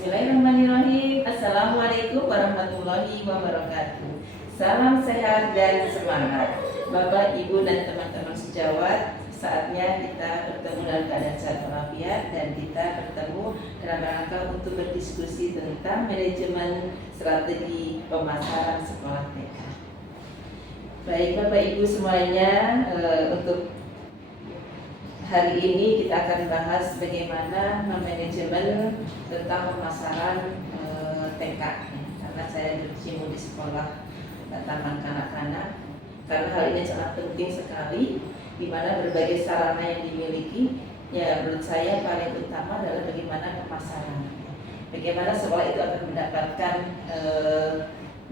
Bismillahirrahmanirrahim. Assalamualaikum warahmatullahi wabarakatuh. Salam sehat dan semangat, Bapak, Ibu, dan teman-teman sejawat. Saatnya kita bertemu dalam keadaan sehat walafiat dan kita bertemu dalam rangka untuk berdiskusi tentang manajemen strategi pemasaran sekolah TK. Baik Bapak Ibu semuanya, untuk hari ini kita akan bahas bagaimana manajemen tentang pemasaran TK, karena saya berkecimpung di sekolah taman kanak-kanak. Karena hal ini sangat penting sekali, di mana berbagai sarana yang dimiliki, ya menurut saya paling utama adalah bagaimana pemasaran. Bagaimana sekolah itu akan mendapatkan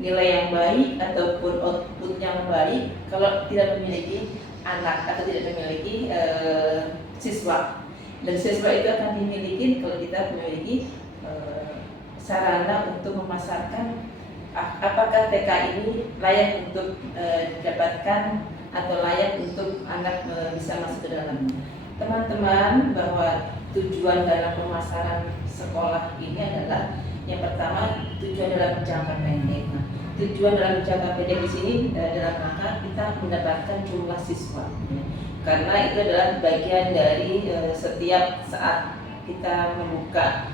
nilai yang baik ataupun output yang baik kalau tidak memiliki anak atau tidak memiliki siswa, dan siswa itu akan dimiliki kalau kita memiliki sarana untuk memasarkan apakah TK ini layak untuk didapatkan atau layak untuk anak bisa masuk ke dalamnya. Teman-teman, bahwa tujuan dalam pemasaran sekolah ini adalah yang pertama tujuan dalam jangka pendek. Tujuan dalam jangka pendek di sini dalam rangka kita mendapatkan jumlah siswa, karena itu adalah bagian dari setiap saat kita membuka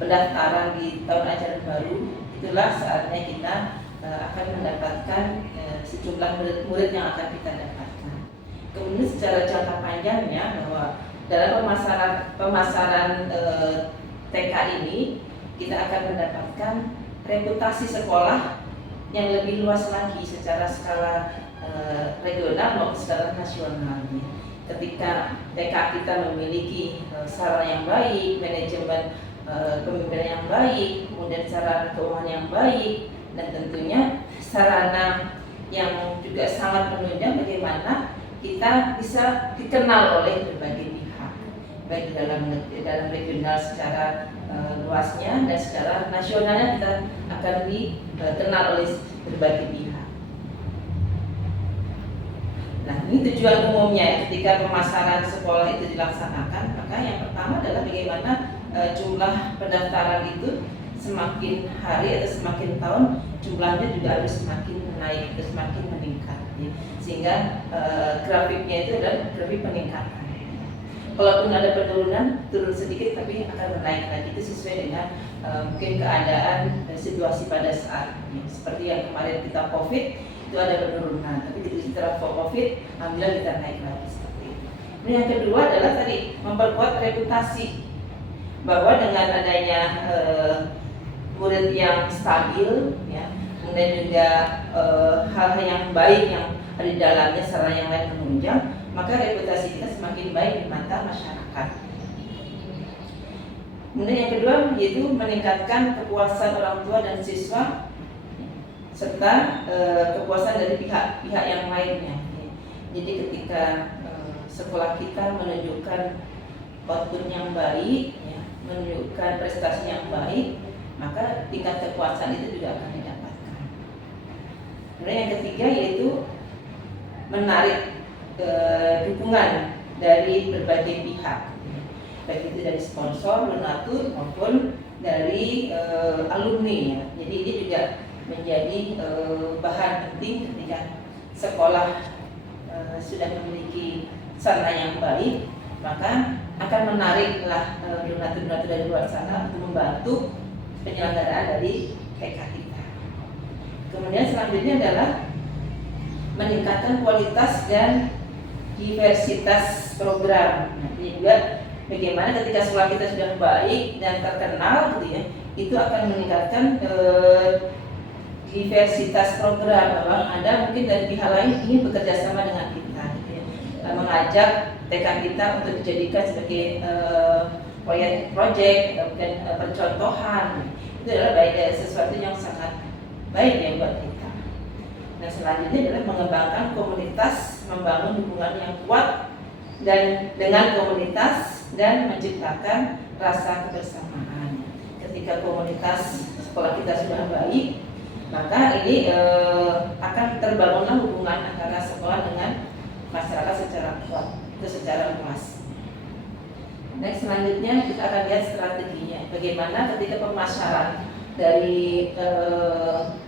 pendaftaran di tahun ajaran baru, itulah saatnya kita akan mendapatkan sejumlah murid yang akan kita dapatkan. Kemudian secara jangka panjangnya, bahwa dalam pemasaran TK ini kita akan mendapatkan reputasi sekolah yang lebih luas lagi secara skala regional maupun skala nasional. Ketika TK kita memiliki sarana yang baik, manajemen pemimpinan yang baik, kemudian sarana keuangan yang baik, dan tentunya sarana yang juga sangat menunjang bagaimana kita bisa dikenal oleh berbagai pihak, baik dalam regional secara luasnya dan secara nasionalnya kita akan dikenal oleh berbagai pihak. Nah, ini tujuan umumnya ketika pemasaran sekolah itu dilaksanakan. Maka yang pertama adalah bagaimana jumlah pendaftaran itu semakin hari atau semakin tahun jumlahnya juga harus semakin naik, terus semakin meningkat, sehingga grafiknya itu adalah grafik peningkatan. Kalaupun ada penurunan, turun sedikit tapi akan naik lagi, itu sesuai dengan mungkin keadaan dan situasi pada saat ini. Seperti yang kemarin kita COVID itu ada penurunan, tapi setelah COVID alhamdulillah kita naik lagi seperti itu. Nah, yang kedua adalah tadi memperkuat reputasi, bahwa dengan adanya murid yang stabil, ya, kemudian juga hal-hal yang baik yang ada di dalamnya, sarana yang lain menunjang, maka reputasi kita semakin baik di mata masyarakat. Kemudian yang kedua yaitu meningkatkan kepuasan orang tua dan siswa serta kepuasan dari pihak-pihak yang lainnya. Jadi ketika sekolah kita menunjukkan output yang baik, ya, menunjukkan prestasi yang baik, maka tingkat kepuasan itu juga akan didapatkan. Kemudian yang ketiga yaitu menarik dukungan dari berbagai pihak, baik itu dari sponsor, donatur maupun dari alumni, ya. Jadi ini juga menjadi bahan penting ketika sekolah sudah memiliki sarana yang baik, maka akan menariklah donatur-donatur dari luar sana untuk membantu penyelenggaraan dari TK kita. Kemudian selanjutnya adalah meningkatkan kualitas dan diversitas program. Nanti juga bagaimana ketika sekolah kita sudah baik dan terkenal, gitu ya, itu akan meningkatkan diversitas program. Bahwa Anda mungkin dari pihak lain ingin bekerja sama dengan kita, gitu ya, mengajak TK kita untuk dijadikan sebagai proyek dan percontohan. Itu adalah baik, sesuatu yang sangat baik ya buat kita. Nah, selanjutnya adalah mengembangkan komunitas, membangun hubungan yang kuat dan dengan komunitas dan menciptakan rasa kebersamaan. Ketika komunitas sekolah kita sudah baik, maka ini akan terbangunlah hubungan antara sekolah dengan masyarakat secara kuat, itu secara luas. Next, selanjutnya kita akan lihat strateginya. Bagaimana ketika pemasaran dari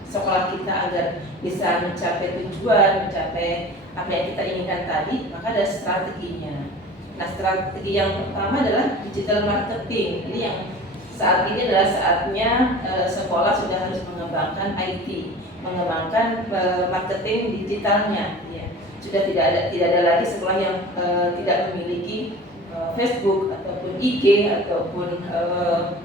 sekolah kita agar bisa mencapai tujuan, mencapai apa yang kita inginkan tadi, maka ada strateginya. Nah, strategi yang pertama adalah digital marketing. Ini yang saat ini adalah saatnya sekolah sudah harus mengembangkan IT, mengembangkan marketing digitalnya. Ya. Sudah tidak ada lagi sekolah yang tidak memiliki Facebook ataupun IG ataupun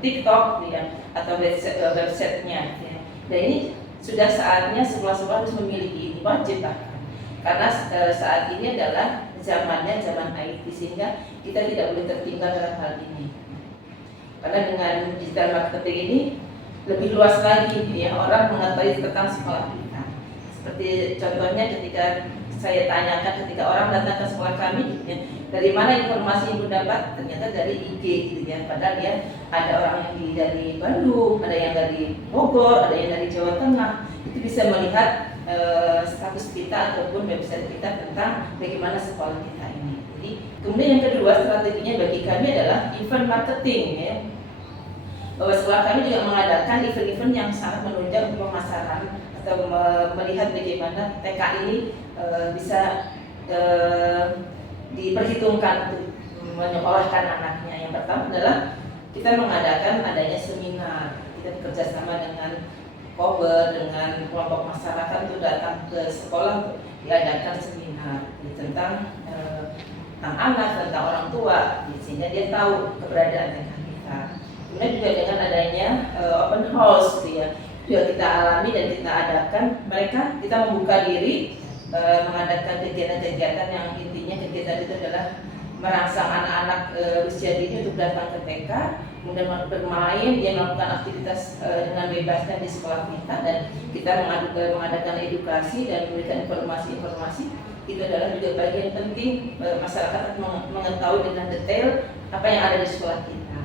TikTok ya, atau websitenya. Ya. Dan ini sudah saatnya sekolah-sekolah harus memiliki ini, wajib bahkan. Karena saat ini adalah zamannya zaman IT, sehingga kita tidak boleh tertinggal dalam hal ini. Karena dengan digital marketing ini lebih luas lagi ya, orang mengetahui tentang sekolah kita. Seperti contohnya ketika saya tanyakan ketika orang datang ke sekolah kami, ya, dari mana informasi ibu dapat? Ternyata dari IG gitu ya. Padahal dia ada orang yang dari Bandung, ada yang dari Bogor, ada yang dari Jawa Tengah. Itu bisa melihat status kita ataupun website kita tentang bagaimana sekolah kita ini. Jadi kemudian yang kedua strateginya bagi kami adalah event marketing ya. Bahwa sekolah kami juga mengadakan event-event yang sangat menunjang untuk pemasaran atau melihat bagaimana TK ini bisa diperhitungkan untuk menyekolahkan anaknya. Yang pertama adalah kita mengadakan adanya seminar. Kita bekerjasama dengan Kober, dengan kelompok masyarakat untuk datang ke sekolah untuk diadakan seminar tentang anak, tentang orang tua, sehingga dia tahu keberadaan TK kita. Kemudian juga dengan adanya open house gitu ya, juga kita alami dan kita adakan. Kita membuka diri mengadakan kegiatan-kegiatan yang intinya kegiatan itu adalah merangsang anak-anak usia dini untuk datang ke TK, kemudian bermain, dia melakukan aktivitas dengan bebasnya di sekolah kita, dan kita mengadakan edukasi dan memberikan informasi-informasi. Itu adalah juga bagian penting masyarakat mengetahui dengan detail apa yang ada di sekolah kita.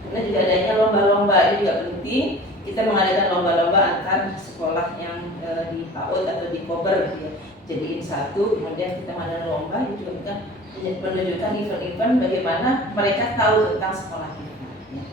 Kemudian juga adanya lomba-lomba, ini juga penting. Kita mengadakan lomba-lomba antar sekolah yang di PAUD atau di Kober gitu ya. Jadiin satu, kemudian kita mengadakan lomba, itu juga bukan menunjukkan event-event bagaimana mereka tahu tentang sekolah kita. Ya.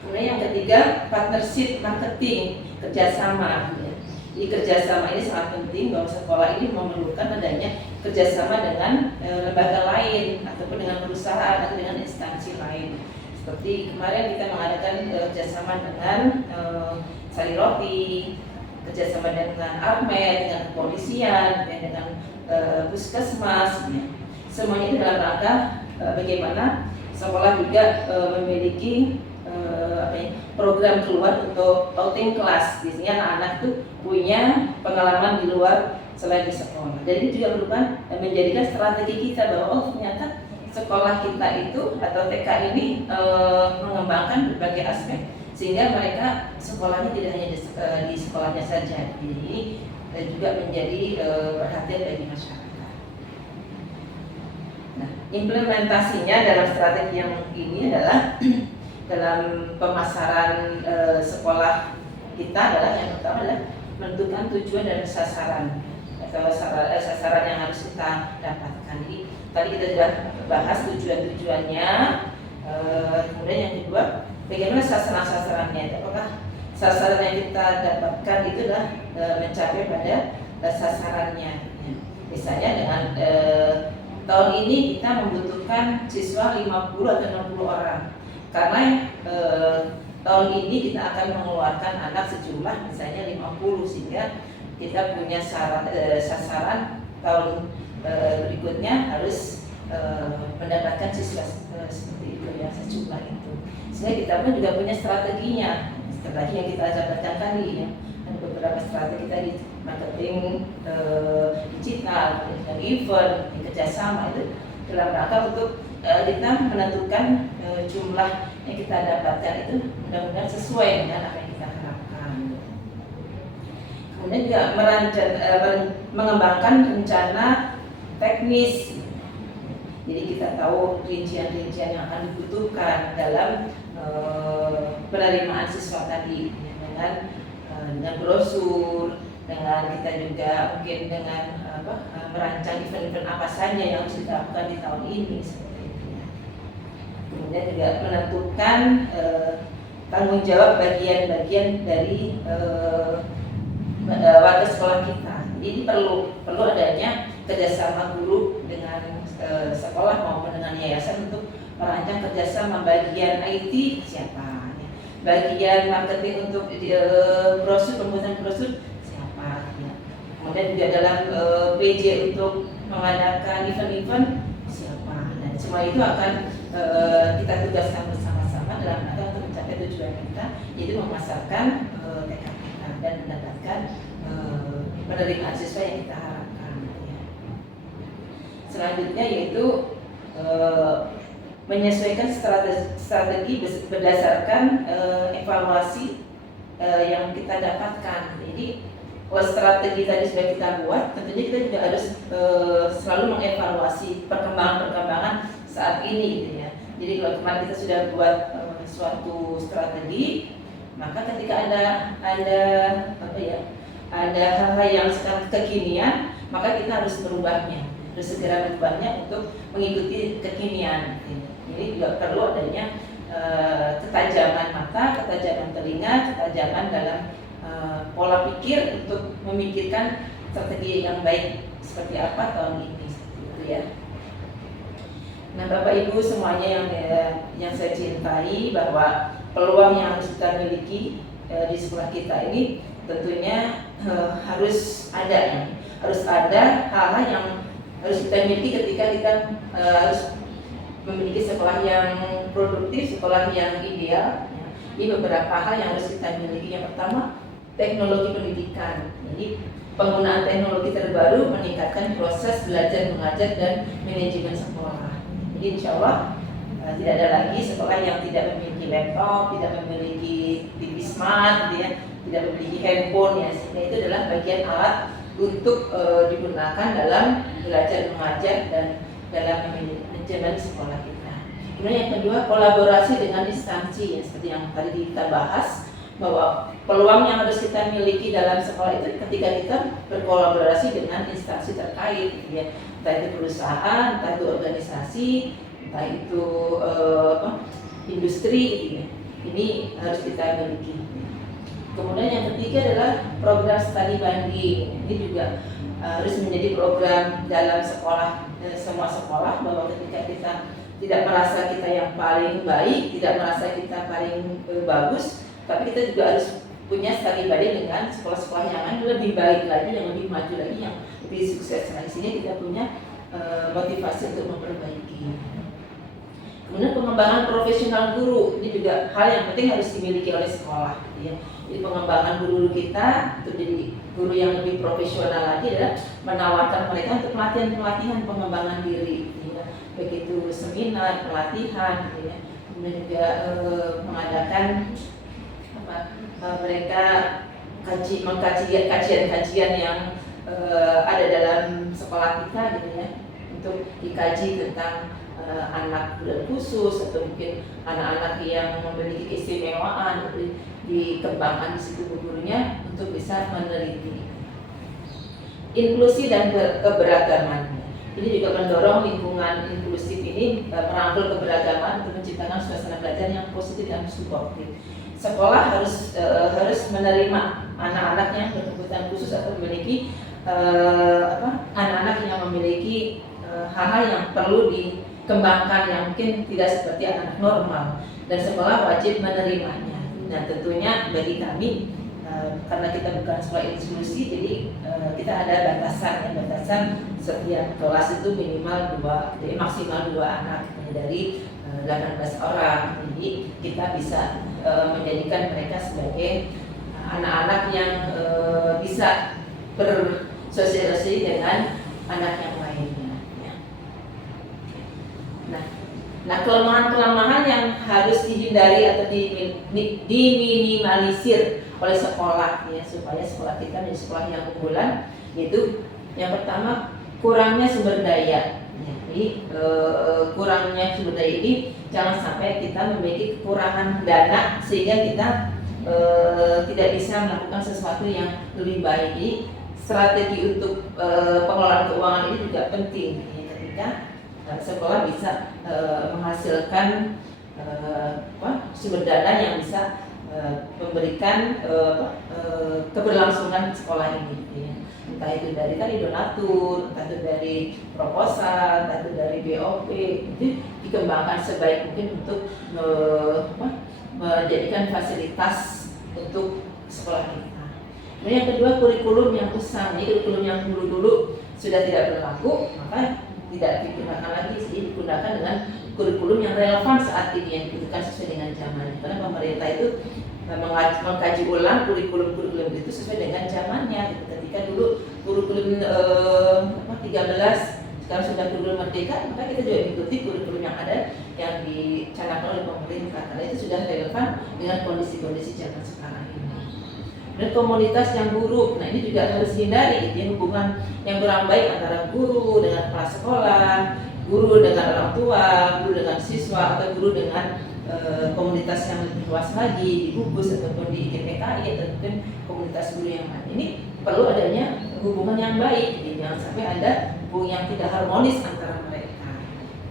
Kemudian yang ketiga, partnership marketing, kerjasama. Ya. Jadi kerjasama ini sangat penting, bahwa sekolah ini memerlukan adanya kerjasama dengan lembaga lain ataupun dengan perusahaan atau dengan instansi lain. Seperti kemarin kita mengadakan kerjasama dengan Sari Roti, kerjasama dengan Armed, dengan kepolisian, dengan puskesmas. Ya. Semuanya itu dalam rangka bagaimana sekolah juga memiliki program keluar untuk outing kelas. Biasanya anak-anak itu punya pengalaman di luar selain di sekolah. Jadi juga merupakan menjadikan strategi kita bahwa oh ternyata sekolah kita itu atau TK ini mengembangkan berbagai aspek, sehingga mereka sekolahnya tidak hanya di sekolahnya saja. Jadi ini juga menjadi perhatian bagi masyarakat. Nah, implementasinya dalam strategi yang ini adalah dalam pemasaran sekolah kita adalah yang pertama adalah menentukan tujuan dan sasaran atau sasaran yang harus kita dapatkan. Jadi tadi kita sudah bahas tujuan-tujuannya. Kemudian yang kedua, bagaimana sasaran-sasarannya? Apakah sasaran yang kita dapatkan itu adalah mencapai pada sasarannya? Misalnya dengan tahun ini kita membutuhkan siswa 50 atau 60 orang. Karena tahun ini kita akan mengeluarkan anak sejumlah misalnya 50, sehingga kita punya sasaran tahun berikutnya harus mendapatkan siswa seperti itu ya, sejumlah itu. Sehingga kita pun juga punya strateginya, strategi yang kita dapatkan tadi ya. Ada beberapa strategi tadi, marketing digital, dan event, kerjasama itu dalam rangka untuk kita menentukan jumlah yang kita dapatkan itu mudah-mudahan sesuai dengan apa yang kita harapkan. Kemudian juga mengembangkan rencana teknis. Jadi kita tahu rincian-rincian yang akan dibutuhkan dalam penerimaan siswa tadi, dengan brosur, dengan kita juga mungkin dengan merancang event-event apa saja yang harus dilakukan di tahun ini seperti itu. kemudian juga menentukan tanggung jawab bagian-bagian dari warga sekolah kita. Jadi perlu adanya kerjasama guru dengan sekolah maupun dengan yayasan untuk merancang kerjasama. Bagian IT siapa, bagian marketing untuk brosur, pembuatan brosur siapa, ya. Kemudian juga dalam PJ untuk mengadakan event-event siapa. Dan semua itu akan kita tugaskan bersama-sama dalam rangka untuk mencapai tujuan kita, yaitu memasarkan tekad kita dan mendapatkan penerimaan siswa yang kita harapkan. Ya. Selanjutnya yaitu menyesuaikan strategi berdasarkan evaluasi yang kita dapatkan. Jadi kalau strategi tadi sudah kita buat, tentunya kita juga harus selalu mengevaluasi perkembangan saat ini, gitu ya. Jadi kalau kemarin kita sudah buat suatu strategi, maka ketika ada hal-hal yang sekarang kekinian, maka kita harus merubahnya, harus segera merubahnya untuk mengikuti kekinian. Jadi juga perlu adanya ketajaman mata, ketajaman telinga, ketajaman dalam pola pikir untuk memikirkan strategi yang baik seperti apa tahun ini, gitu ya. Nah, Bapak Ibu semuanya yang saya cintai, bahwa peluang yang harus kita miliki di sekolah kita ini tentunya harus ada hal-hal yang harus kita miliki ketika kita harus memiliki sekolah yang produktif, sekolah yang ideal. Ini beberapa hal yang harus kita miliki. Yang pertama, teknologi pendidikan. Jadi penggunaan teknologi terbaru meningkatkan proses belajar mengajar dan manajemen sekolah. Jadi insya Allah tidak ada lagi sekolah yang tidak memiliki laptop, tidak memiliki TV smart, gitu ya, tidak memiliki handphone, ya. Sehingga itu adalah bagian alat untuk digunakan dalam belajar mengajar dan dalam manajemen sekolah kita. Kemudian yang kedua, kolaborasi dengan instansi, ya, seperti yang tadi kita bahas, bahwa peluang yang harus kita miliki dalam sekolah itu ketika kita berkolaborasi dengan instansi terkait, ya, entah itu perusahaan, entah itu organisasi, entah itu industri, ya. Ini harus kita miliki. Kemudian yang ketiga adalah program studi banding. Ini juga harus menjadi program dalam sekolah, semua sekolah, bahwa ketika kita tidak merasa kita yang paling baik, tidak merasa kita paling bagus, tapi kita juga harus punya studi banding dengan sekolah-sekolah yang lain lebih baik lagi, yang lebih maju lagi, yang lebih sukses. Nah, di sini kita punya motivasi untuk memperbaiki. Kemudian pengembangan profesional guru, ini juga hal yang penting harus dimiliki oleh sekolah, ya. Jadi pengembangan guru kita untuk jadi guru yang lebih profesional lagi adalah menawarkan mereka untuk pelatihan pengembangan diri, ya. Begitu seminar, pelatihan, ya. Kemudian juga mengadakan mereka kajian-kajian yang ada dalam sekolah kita, gitu ya, untuk dikaji tentang anak khusus atau mungkin anak-anak yang memiliki keistimewaan, dikembangkan di situ gurunya untuk bisa meneliti. Inklusi dan keberagaman. Ini juga mendorong lingkungan inklusif ini merangkul keberagaman untuk menciptakan suasana belajar yang positif dan suportif. Sekolah harus menerima anak-anak yang berkebutuhan khusus atau memiliki anak-anak yang memiliki hal-hal yang perlu dikembangkan yang mungkin tidak seperti anak normal, dan sekolah wajib menerimanya. Nah, tentunya bagi kami karena kita bukan sekolah inklusi, jadi kita ada batasan setiap kelas itu maksimal 2 anak dari 18 orang. Jadi kita bisa menjadikan mereka sebagai anak-anak yang bisa bersosialisasi dengan anak yang lainnya. Nah, kelemahan-kelemahan yang harus dihindari atau diminimalisir oleh sekolah, ya, supaya sekolah kita menjadi sekolah yang unggulan, yaitu yang pertama, kurangnya sumber daya. Jadi kurangnya sumber daya ini jangan sampai kita memiliki kekurangan dana sehingga kita tidak bisa melakukan sesuatu yang lebih baik. Jadi strategi untuk pengelolaan keuangan ini juga penting, ya, ketika sekolah bisa menghasilkan sumber dana yang bisa memberikan keberlangsungan sekolah ini, ya. Entah itu dari tadi donatur, entah itu dari proposal, entah itu dari BOP, itu dikembangkan sebaik mungkin untuk menjadikan fasilitas untuk sekolah kita. Nah, yang kedua, kurikulum yang usang. Jadi kurikulum yang dulu sudah tidak berlaku, maka tidak digunakan lagi, digunakan dengan kurikulum yang relevan saat ini, yang dibutuhkan sesuai dengan zaman. Karena pemerintah itu mengkaji ulang kurikulum itu sesuai dengan zamannya. Ketika dulu kurikulum 13, sekarang sudah kurikulum merdeka, maka kita juga mengikuti kurikulum yang ada yang dicanangkan oleh pemerintah, karena itu sudah relevan dengan kondisi-kondisi zaman sekarang ini. Dan komunitas yang buruk, nah ini juga harus dihindari, ya, hubungan yang kurang baik antara guru dengan kepala sekolah, guru dengan orang tua, guru dengan siswa, atau guru dengan komunitas yang lebih luas lagi di gugus ataupun di GPKI ataupun komunitas guru yang lain. Ini perlu adanya hubungan yang baik, jadi jangan sampai ada hubungan yang tidak harmonis antara mereka.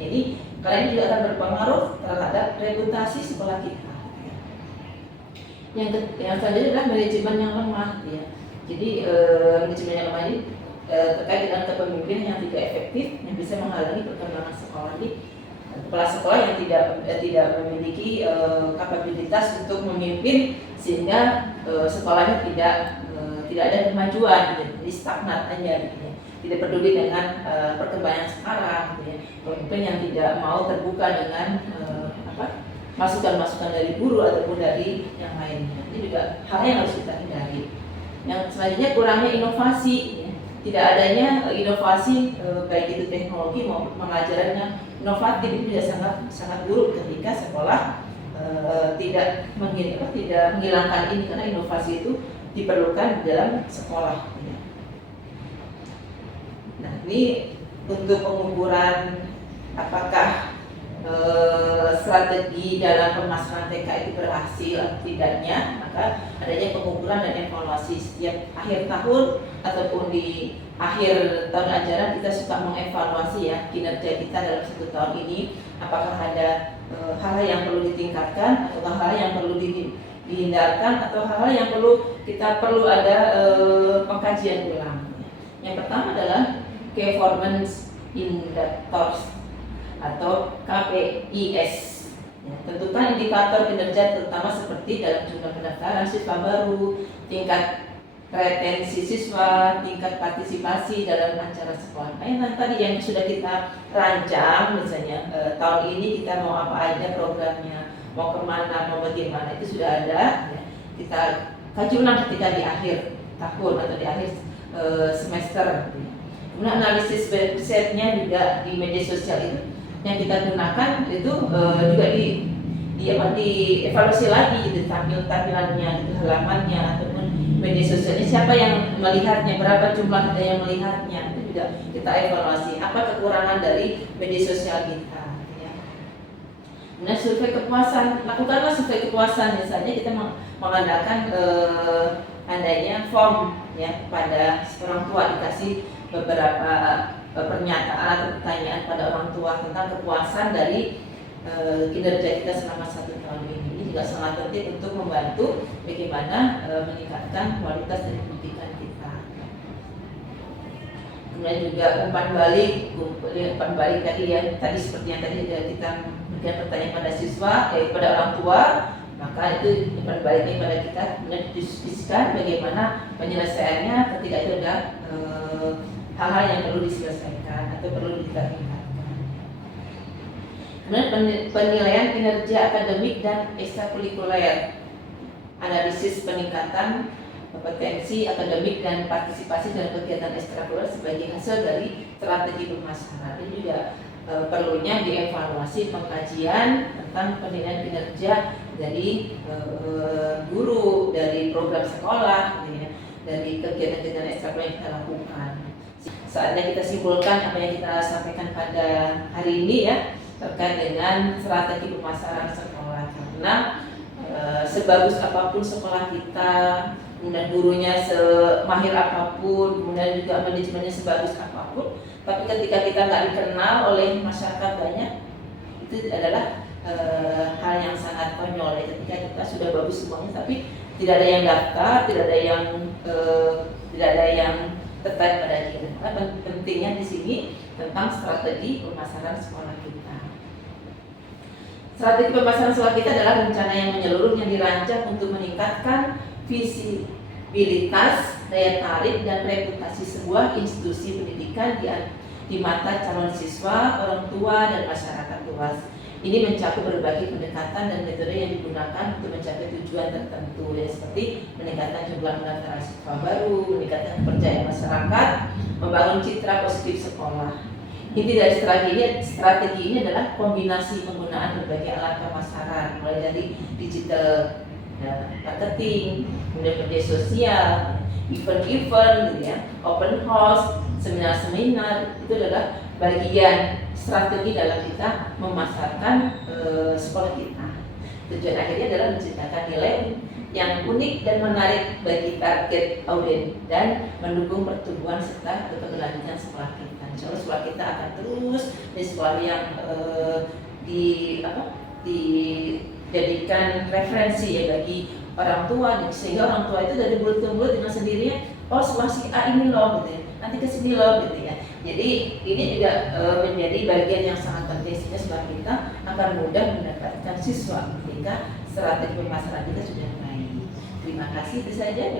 Jadi karena ini juga akan berpengaruh terhadap reputasi sekolah kita. Yang selanjutnya adalah manajemen yang lemah, ya. Jadi manajemen yang lemah ini terkait dengan kepemimpinan yang tidak efektif yang bisa menghalangi perkembangan sekolah. Di kepala sekolah yang tidak memiliki kapabilitas untuk memimpin, sehingga sekolahnya tidak ada kemajuan, gitu. Jadi stagnat aja, gitu, ya. Tidak peduli dengan perkembangan sekarang, gitu, ya. Pemimpin yang tidak mau terbuka dengan masukan-masukan dari guru ataupun dari yang lainnya. Ini juga hal yang harus kita hindari. Yang selanjutnya, kurangnya inovasi, ya. Tidak adanya inovasi, baik itu teknologi maupun pengajarannya inovatif, itu juga sangat buruk ketika sekolah tidak menghilangkan ini, karena inovasi itu diperlukan dalam sekolah, ya. Nah, ini untuk pengukuran apakah strategi dalam pemasaran TK itu berhasil atau tidaknya, maka adanya pengukuran dan evaluasi setiap akhir tahun ataupun di akhir tahun ajaran. Kita suka mengevaluasi, ya, kinerja kita dalam 1 tahun ini, apakah ada hal-hal yang perlu ditingkatkan atau hal-hal yang perlu dihindarkan atau hal-hal yang perlu ada pengkajian ulang. Yang pertama adalah performance indicators atau KPIs. Ya, tentukan indikator kinerja terutama seperti dalam jumlah pendaftaran siswa baru, tingkat retensi siswa, tingkat partisipasi dalam acara sekolah. Nah, tadi yang sudah kita rancang, misalnya tahun ini kita mau apa aja programnya, mau kemana, mau bagaimana, itu sudah ada, ya. Kita kaji ulang ketika di akhir tahun atau di akhir semester. Kemudian analisis websitenya juga di media sosial itu yang kita gunakan itu juga dievaluasi lagi, gitu, tampilannya, gitu, halamannya ataupun media sosialnya, siapa yang melihatnya, berapa jumlah ada yang melihatnya, itu juga kita evaluasi. Apa kekurangan dari media sosial kita, ya. Kemudian survei kepuasan, lakukanlah survei kepuasan, misalnya kita mengadakan adanya form, ya, pada orang tua, dikasih beberapa pernyataan atau pertanyaan pada orang tua tentang kepuasan dari kinerja kita selama 1 tahun ini. Ini juga sangat penting untuk membantu bagaimana meningkatkan kualitas dari pendidikan kita. Kemudian juga umpan balik tadi, ya, tadi seperti yang tadi kita berikan pertanyaan pada siswa, pada orang tua, maka itu umpan baliknya pada kita, kemudian didiskusikan bagaimana penyelesaiannya ketika itu ada hal-hal yang perlu diselesaikan atau perlu ditingkatkan. Kemudian penilaian kinerja akademik dan ekstrakurikuler, analisis peningkatan kompetensi akademik dan partisipasi dalam kegiatan ekstrakurikuler sebagai hasil dari strategi pemasaran. Ini juga perlunya dievaluasi pengkajian tentang penilaian kinerja dari guru, dari program sekolah, ya, dari kegiatan-kegiatan ekstrakurikuler yang kita lakukan. Saatnya kita simpulkan apa yang kita sampaikan pada hari ini, ya, terkait dengan strategi pemasaran sekolah. Karena sebagus apapun sekolah kita, kemudian gurunya semahir apapun, kemudian juga manajemennya sebagus apapun, tapi ketika kita nggak dikenal oleh masyarakat banyak, itu adalah hal yang sangat konyol ya, ketika kita sudah bagus semuanya tapi tidak ada yang daftar, tidak ada yang tertarik pada kita. Karena pentingnya di sini tentang strategi pemasaran sekolah kita. Strategi pemasaran sekolah kita adalah rencana yang menyeluruh yang dirancang untuk meningkatkan visibilitas, daya tarik, dan reputasi sebuah institusi pendidikan di mata calon siswa, orang tua, dan masyarakat luas. Ini mencakup berbagai pendekatan dan metode yang digunakan untuk mencapai tujuan tertentu, ya, seperti meningkatkan jumlah pendaftaran siswa baru, meningkatkan kepercayaan masyarakat, membangun citra positif sekolah. Inti dari strategi ini adalah kombinasi penggunaan berbagai alat pemasaran, mulai dari digital marketing, kemudian media sosial, event-event, gitu ya, open house, seminar-seminar. Itu adalah bagian strategi dalam kita memasarkan sekolah kita. Tujuan akhirnya adalah menciptakan nilai yang unik dan menarik bagi target audien dan mendukung pertumbuhan serta keberlanjutan sekolah kita. Insya Allah sekolah kita akan terus di sekolah yang dijadikan referensi ya bagi orang tua, sehingga orang tua itu dari mulut ke mulut dengan sendirinya, oh sekolah si A ini loh, gitu ya, nanti kesini loh, gitu ya. Jadi ini juga menjadi bagian yang sangat penting sehingga sekolah kita akan mudah mendapatkan siswa ketika strategi pemasaran kita sudah baik. Terima kasih, itu saja.